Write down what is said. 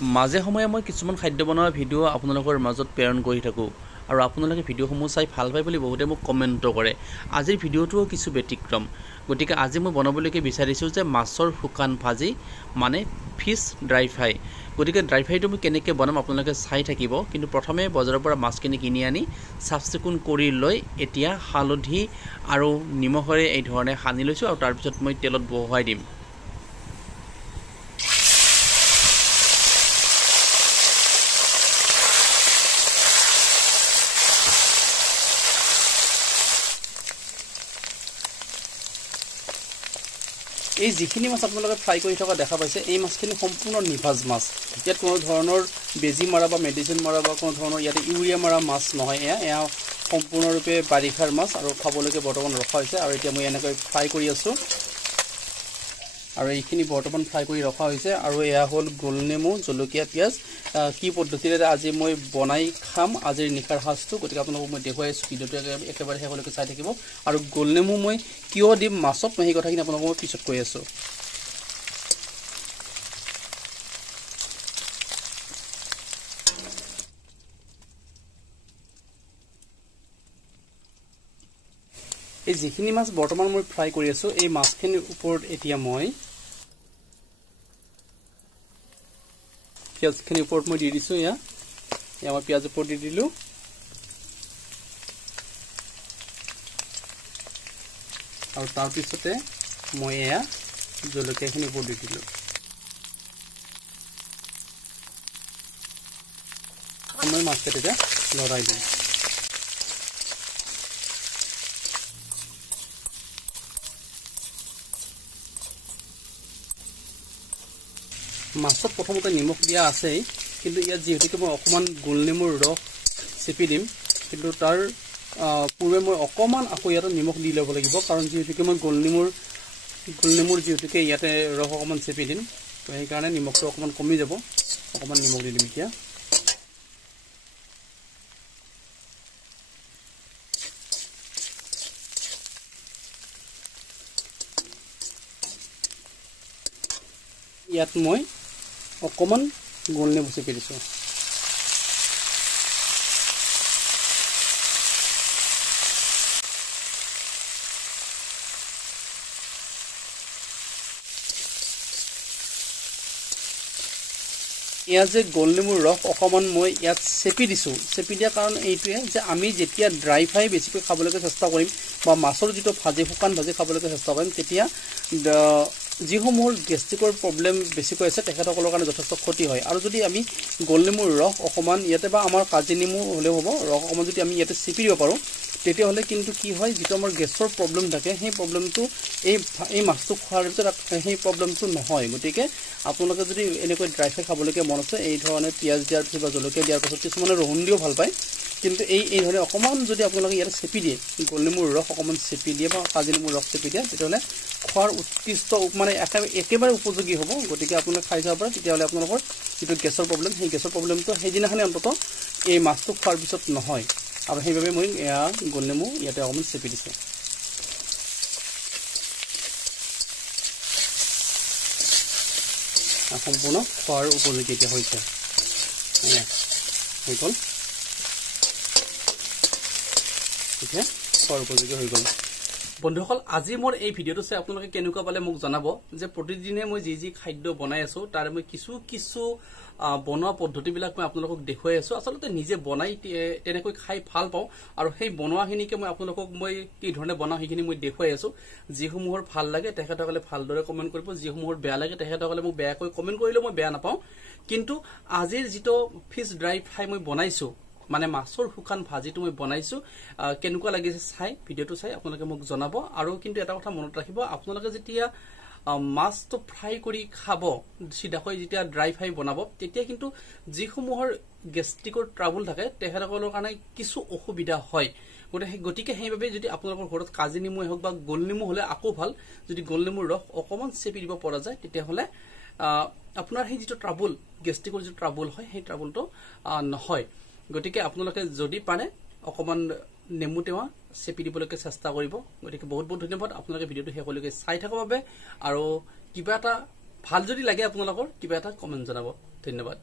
মাজে সময়ে মই কিছুমান খাদ্য বনোৱা ভিডিঅ' আপোনালোকৰ মাজত প্ৰেৰণ কৰি থাকোঁ আৰু আপোনালোকে ভিডিঅ'সমূহ চাই ভাল পায় বুলি বহুতে মোক কমেণ্টো কৰে। আজিৰ ভিডিঅ'টোও কিছু ব্যতিক্ৰম, গতিকে আজি মই বনাবলৈকে বিচাৰিছোঁ যে মাছৰ শুকান ভাজি মানে ফিছ ড্ৰাই ফ্ৰাই। গতিকে ড্ৰাই ফ্ৰাইটো মই কেনেকৈ বনাম আপোনালোকে চাই থাকিব। কিন্তু প্ৰথমে বজাৰৰ পৰা মাছখিনি কিনি আনি চাফ চিকুণ কৰি লৈ এতিয়া হালধি আৰু নিমখেৰে এই ধৰণে সানি লৈছোঁ আৰু তাৰপিছত মই তেলত বহুৱাই দিম। এই যিখিনি মাছ আপোনালোকে ফ্ৰাই কৰি থকা দেখা পাইছে, এই মাছখিনি সম্পূৰ্ণ নিভাজ মাছ। ইয়াত কোনো ধৰণৰ বেজি মৰা বা মেডিচিন মৰা বা কোনো ধৰণৰ ইয়াতে ইউৰিয়া মৰা মাছ নহয়। এয়া সম্পূৰ্ণৰূপে বাৰিষাৰ মাছ আৰু খাবলৈকে বৰ্তমান ৰখা হৈছে। আৰু এতিয়া মই এনেকৈ ফ্ৰাই কৰি আছোঁ আৰু এইখিনি বৰ্তমান ফ্ৰাই কৰি ৰখা হৈছে। আৰু এয়া হ'ল গোলনেমু, জলকীয়া, পিঁয়াজ। কি পদ্ধতিৰে আজি মই বনাই খাম আজিৰ নিশাৰ সাজটো, গতিকে আপোনালোকক মই দেখুৱাই আছোঁ। ভিডিঅ'টো একেবাৰে শেষলৈকে চাই থাকিব। আৰু গোলনেমু মই কিয় দিম মাছত, মই সেই কথাখিনি আপোনালোকক মই পিছত কৈ আছোঁ। এই যিখিনি মাছ বৰ্তমান মই ফ্ৰাই কৰি আছোঁ, এই মাছখিনিৰ ওপৰত এতিয়া মই পিঁয়াজখিনিৰ ওপৰত মই দি দিছোঁ। এয়া মই পিঁয়াজ ওপৰত দি দিলোঁ আৰু তাৰপিছতে মই এয়া জলকীয়াখিনি ওপৰত দি দিলোঁ। মই মাছকেইটা লৰাই দিওঁ। মাছত প্ৰথমতে নিমখ দিয়া আছেই, কিন্তু ইয়াত যিহেতুকে মই অকণমান গোলনেমুৰ ৰস চেপি দিম, কিন্তু তাৰ পূৰ্বে মই অকণমান আকৌ ইয়াতে নিমখ দি ল'ব লাগিব। কাৰণ যিহেতুকে মই গোলনেমুৰ যিহেতুকে ইয়াতে ৰস অকণমান চেপি দিম, তো সেইকাৰণে নিমখটো অকণমান কমি যাব। অকণমান নিমখ দি দিম এতিয়া। ইয়াত মই অকণমান গোলনেমু চেপি দিছোঁ। ইয়াত যে গোলনেমুৰ ৰস অকণমান মই ইয়াত চেপি দিছোঁ, চেপি দিয়াৰ কাৰণ এইটোৱে যে আমি যেতিয়া ড্ৰাই ফ্ৰাই বেছিকৈ খাবলৈকে চেষ্টা কৰিম বা মাছৰ যিটো ভাজি, শুকান ভাজি খাবলৈকে চেষ্টা কৰিম, তেতিয়া যিসমূহৰ গেষ্ট্ৰিকৰ প্ৰব্লেম বেছিকৈ আছে তেখেতসকলৰ কাৰণে যথেষ্ট ক্ষতি হয়। আৰু যদি আমি গোলনেমুৰ ৰস অকণমান ইয়াতে বা আমাৰ কাজি নেমু হ'লেও হ'ব, ৰস অকণমান যদি আমি ইয়াতে চেপি দিব পাৰোঁ, তেতিয়াহ'লে কিন্তু কি হয়, যিটো আমাৰ গেছৰ প্ৰব্লেম থাকে সেই প্ৰব্লেমটো এই মাছটো খোৱাৰ পিছত সেই প্ৰব্লেমটো নহয়। গতিকে আপোনালোকে যদি এনেকৈ ড্ৰাই ফ্ৰাই খাবলৈকে মন আছে, এই ধৰণে পিঁয়াজ দিয়াৰ পিছত বা জলকীয়া দিয়াৰ পাছত কিছুমানে ৰহুন দিও ভাল পায়, কিন্তু এই ধৰণে অকণমান যদি আপোনালোকে ইয়াতে চেপি দিয়ে, গোলনেমুৰ ৰস অকণমান চেপি দিয়ে বা কাজি নেমুৰ ৰস চেপি দিয়ে, তেতিয়াহ'লে খোৱাৰ উৎকৃষ্ট মানে একেবাৰে উপযোগী হ'ব। গতিকে আপোনালোকে খাই যাব পাৰে, তেতিয়াহ'লে আপোনালোকৰ যিটো গেছৰ প্ৰব্লেম, সেই গেছৰ প্ৰব্লেমটো সেইদিনাখনে অন্তত এই মাছটো খোৱাৰ পিছত নহয়। আৰু সেইবাবে মই এয়া গোলনেমু ইয়াতে অকণমান চেপি দিছোঁ। সম্পূৰ্ণ খোৱাৰ উপযোগী এতিয়া হৈছে, হৈ গ'ল। এতিয়া খোৱাৰ উপযোগী হৈ গ'ল। বন্ধুসকল, আজি মোৰ এই ভিডিঅ'টো চাই আপোনালোকে কেনেকুৱা পালে মোক জনাব। যে প্ৰতিদিনে মই যি খাদ্য বনাই আছোঁ, তাৰে মই কিছু বনোৱা পদ্ধতিবিলাক মই আপোনালোকক দেখুৱাই আছোঁ। আচলতে নিজে বনাই তেনেকৈ খাই ভাল পাওঁ, আৰু সেই বনোৱাখিনিকে মই আপোনালোকক কি ধৰণে বনাওঁ সেইখিনি মই দেখুৱাই আছোঁ। যিসমূহৰ ভাল লাগে তেখেতসকলে ভালদৰে কমেণ্ট কৰিব, যিসমূহৰ বেয়া লাগে তেখেতসকলে মোক বেয়াকৈ কমেণ্ট কৰিলেও মই বেয়া নাপাওঁ। কিন্তু আজিৰ যিটো ফিছ ড্ৰাই ফ্ৰাই মই বনাইছোঁ, মানে মাছৰ শুকান ভাজিটো মই বনাইছোঁ, কেনেকুৱা লাগিছে চাই ভিডিঅ'টো চাই আপোনালোকে মোক জনাব। আৰু কিন্তু এটা কথা মনত ৰাখিব, আপোনালোকে যেতিয়া মাছটো ফ্ৰাই কৰি খাব, চিধাকৈ যেতিয়া ড্ৰাই ফ্ৰাই বনাব, তেতিয়া কিন্তু যিসমূহৰ গেষ্ট্ৰিকৰ ট্ৰাবুল থাকে তেখেতসকলৰ কাৰণে কিছু অসুবিধা হয়। গতিকে সেইবাবে যদি আপোনালোকৰ ঘৰত কাজি নেমুৱে হওক বা গোলনেমু হ'লে আকৌ ভাল, যদি গোলনেমুৰ ৰস অকণমান চেপি দিব পৰা যায়, তেতিয়াহ'লে আপোনাৰ সেই যিটো ট্ৰাবুল, গেষ্ট্ৰিকৰ যিটো ট্ৰাবুল হয়, সেই ট্ৰাবুলটো নহয়। গতিকে আপোনালোকে যদি পাৰে অকণমান নেমু টেঙা চেপি দিবলৈকে চেষ্টা কৰিব। গতিকে বহুত ধন্যবাদ আপোনালোকে ভিডিঅ'টো শেষলৈকে চাই থকাৰ বাবে। আৰু কিবা এটা ভাল যদি লাগে আপোনালোকৰ, কিবা এটা কমেণ্ট জনাব। ধন্যবাদ।